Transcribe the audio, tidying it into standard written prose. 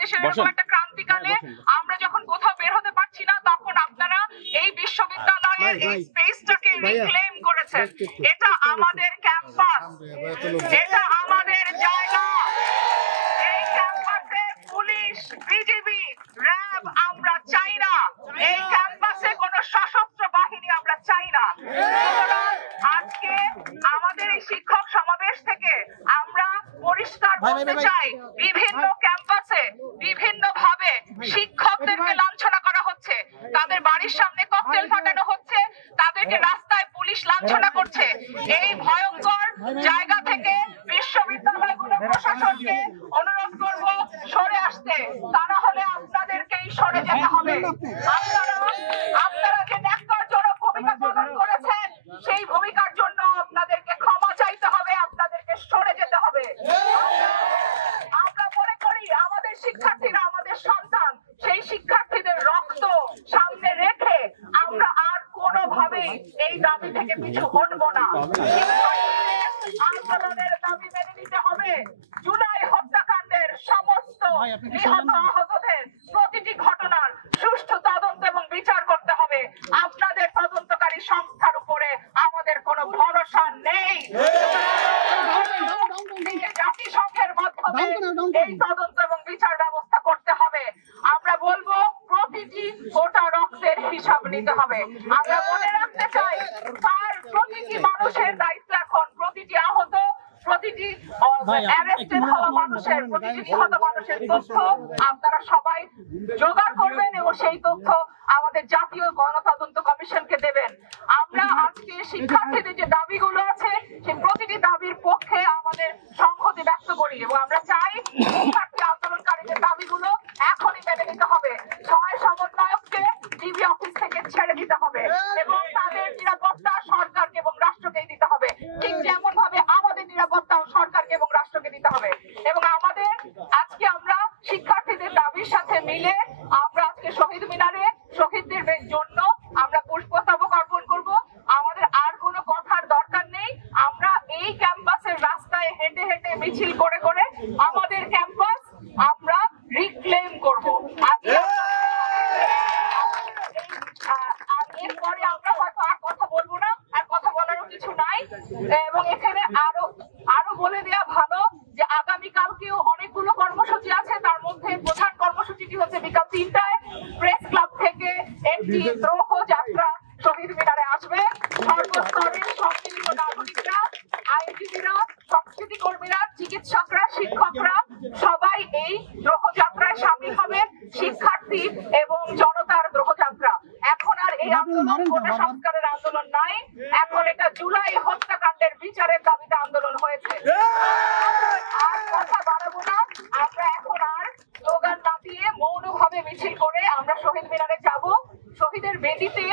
বাংলাদেশের এরকম একটা ক্রান্তিকালে আমরা যখন কোথাও বের হতে পারছি না, তখন আপনারা এই বিশ্ববিদ্যালয়ের এই স্পেসটাকে রিক্লেম করেছেন। এটা আমাদের ক্যাম্পাস, এটা আমাদের জায়গা। এই ক্যাম্পাসে পুলিশ, বিজিবি, র্যাব আমরা চাই না। এই ক্যাম্পাসে কোনো সশস্ত্র বাহিনী আমরা চাই না। আজকে আমাদের এই শিক্ষক সমাবেশ থেকে আমরা পরিষ্কার বলতে চাই, বিভিন্ন ক্যাম্পাসে বিভিন্ন ভাবে শিক্ষকদেরকে লাঞ্ছনা করা হচ্ছে, তাদের বাড়ির সামনে ককটেল ফাটানো হচ্ছে, তাদেরকে রাস্তায় পুলিশ লাঞ্ছনা করছে। এই ভয়ঙ্কর জায়গা থেকে বিশ্ববিদ্যালয়গুলো প্রশাসনকে অনুরোধ করব সরে আসতে, তা না হলে আপনাদেরকেই সরে যেতে হবে। আপনারা যে ন্যাক্কারজনক ভূমিকা পালন করেছেন, সেই ভূমিকার জন্য আপনাদেরকে ক্ষমা চাইতে হবে, আপনাদেরকে সরে যেতে হবে। আমরা মনে করি আমাদের শিক্ষার্থীরা আমাদের সন্তান, সেই শিক্ষার্থীদের রক্ত সামনে রেখে আমরা আর কোনোভাবেই এই দাবি থেকে পিছু হটবো না। আন্দোলনের দাবি মেনে নিতে হবে। জুলাই হত্যাকাণ্ডের সমস্ত নিহত আহতদের প্রতিটি ঘটনার সুষ্ঠু তদন্ত এবং বিচার করতে হবে। আপনাদের তদন্তকারী সংস্থার উপরে আমাদের কোনো ভরসা নেই। জাতিসংঘের মাধ্যমে এই তদন্ত এবং বিচার ব্যবস্থা করতে হবে। আমরা বলবো প্রতিটি গোটা রক্তের হিসাব নিতে হবে। আমরা মনে রাখতে চাই, তার প্রতিটি মানুষের দায়িত্ব এখন প্রতিটি আহত, প্রতিটি অ্যারেস্টেড হওয়া মানুষের, প্রতিটি নিহত মানুষের তথ্য আপনারা সবাই জোগাড় করবেন এবং সেই তথ্য আমাদের জাতীয় গণতদন্ত কমিশনকে দেবেন। আমরা আজকে শিক্ষার্থীদের যে দাবিগুলো আছে, সেই প্রতিটি দাবির পক্ষে আমাদের সংহতি ব্যক্ত করি এবং আমরা চাই শিক্ষার্থী আন্দোলনকারীদের দাবিগুলো এখনই মেনে নিতে হবে। 6 সমন্বয়ককে ডিবি অফিস থেকে ছেড়ে দিতে হবে এবং তাদের নিরাপত্তা সরকারকে এবং রাষ্ট্রকে দিতে হবে, ঠিক যেমন ভাবে আমাদের নিরাপত্তাও সরকারকে এবং রাষ্ট্রকে দিতে হবে। এবং আমাদের আজকে আমরা শিক্ষার্থীদের দাবির সাথে মিলে আমরা আজকে শহীদ মিনারে শহীদদের জন্য আমরা পুষ্পস্তবক অর্পণ করব। আমাদের আর কোনো কথার দরকার নেই। আমরা এই ক্যাম্পাসের রাস্তায় হেঁটে হেঁটে মিছিল করে করে আমাদের ক্যাম্পাস আমরা রিক্লেম করব। এরপরে আমরা হয়তো আর কথা বলবো না, আর কথা বলারও কিছু নাই। এবং এখানে আরো বলে দেওয়া ভালো যে আগামীকালকেও অনেকগুলো কর্মসূচি আছে। তার মধ্যে প্রধান কর্মসূচিটি হচ্ছে বিকাল 3টায় প্রেস ক্লাব থেকে একটি দ্রোহ যাত্রা শহীদ মিনারে আসবে। সর্বস্তরের সম্মিলিত নাগরিকরা, আইনজীবীরা, সংস্কৃতি কর্মীরা, চিকিৎসকরা, শিক্ষকরা সবাই এই দ্রোহ যাত্রায় সামিল হবে। শিক্ষার্থী এবং জনতার দ্রোহ যাত্রা। এখন আর এই আন্দোলন কোটা সংস্কারের আন্দোলন নাই, এখন এটা জুলাই হত্যাকাণ্ডের বিচারের দাবিতে আন্দোলন হয়েছে। আর কথা বাড়াবো না, আমরা এখন আর স্লোগান না দিয়ে মৌনভাবে মিছিল করে আমরা শহীদ মিনারে যাব। শহীদের বেদিতে